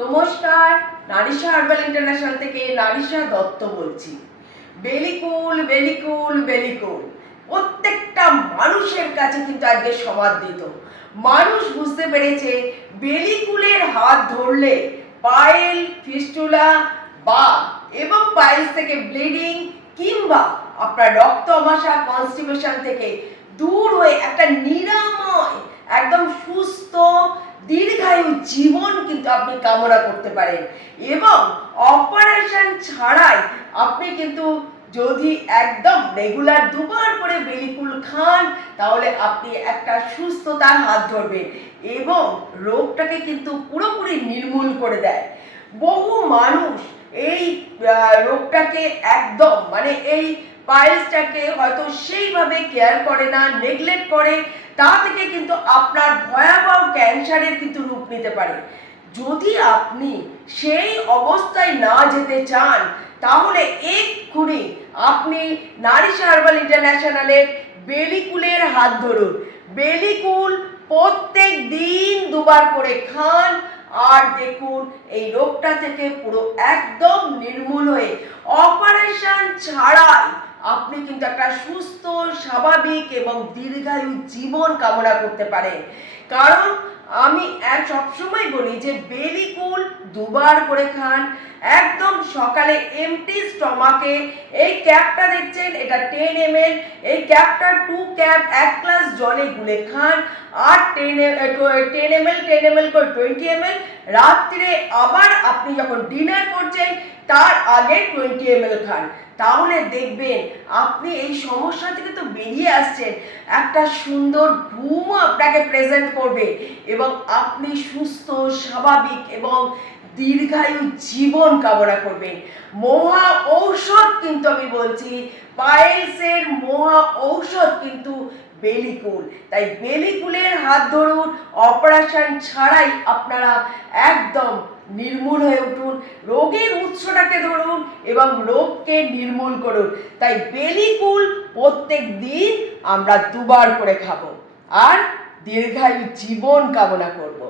নমস্কার, Narisha herbal international থেকে নারিশা দত্ত বলছি। বেলিকুল বেলিকুল বেলিকুল প্রত্যেকটা মানুষের কাছে কিন্তু আজকে সমাদৃত। মানুষ বুঝতে পেরেছে বেলিকুলের হাত ধরলে পাইল, ফিস্টুলা বা এবং পাইলস থেকে ব্লিডিং কিংবা আপনার রক্ত আমাশা, কনস্টিপেশন থেকে দূর হয়ে একটা নিরাময়, একদম সুস্থ দীর্ঘায়ু জীবন কিন্তু আপনি কামনা করতে পারেন। এবং অপারেশন ছাড়াই আপনি কিন্তু যদি একদম রেগুলার দুবার করে বেলিকুল খান, তাহলে আপনি একটা সুস্থতার হাত ধরবেন এবং রোগটাকে কিন্তু পুরোপুরি নির্মূল করে দেয়। বহু মানুষ এই রোগটাকে একদম এই পাইলসটাকে হয়তো সেইভাবে কেয়ার করে না, নেগলেক্ট করে, তা থেকে কিন্তু আপনার ভয়াবহ ক্যান্সারের কিন্তু রূপ নিতে পারে। যদি আপনি সেই অবস্থায় না যেতে চান, তাহলে এক্ষুনি আপনি নারিশা হার্বাল ইন্টারন্যাশনালের বেলিকুলের হাত ধরুন। বেলিকুল প্রত্যেক দিন দুবার করে খান, আর দেখুন এই রোগটা থেকে পুরো একদম নির্মূল হয়ে অপারেশন ছাড়াই আপনি কিন্তু একটা সুস্থ, স্বাভাবিক এবং দীর্ঘায়ু জীবন কামনা করতে পারেন। কারণ আমি সবসময় বলি যে বেলিকুল দুবার করে খান, একদম সকালে এমটি স্টমাকে। এই ক্যাপটা দেখছেন, এটা 10 ml। এই ক্যাপটা 2 ক্যাপ 1 গ্লাস জলে গুলে খান। আর 10 ml করে 20 ml। রাত্রে আবার আপনি যখন ডিনার করছেন তার আগে 20 ml খান। তাহলে দেখবেন আপনি এই সমস্যা থেকে তো বেরিয়ে আসছেন, একটা সুন্দর ঘুমও আপনাকে প্রেজেন্ট করবে এবং আপনি সুস্থ, স্বাভাবিক এবং দীর্ঘায়ু জীবন কামনা করবেন। মহা ঔষধ কিন্তু আমি বলছি, পাইলসের মহা ঔষধ কিন্তু বেলিকুল। তাই বেলিকুলের হাত ধরুন, অপারেশন ছাড়াই আপনারা একদম নির্মূল হয়ে উঠুন। রোগের উৎসটাকে ধরুন এবং রোগকে নির্মূল করুন। তাই বেলিকুল প্রত্যেক দিন আমরা দুবার করে খাবো আর দীর্ঘায়ু জীবন কামনা করব।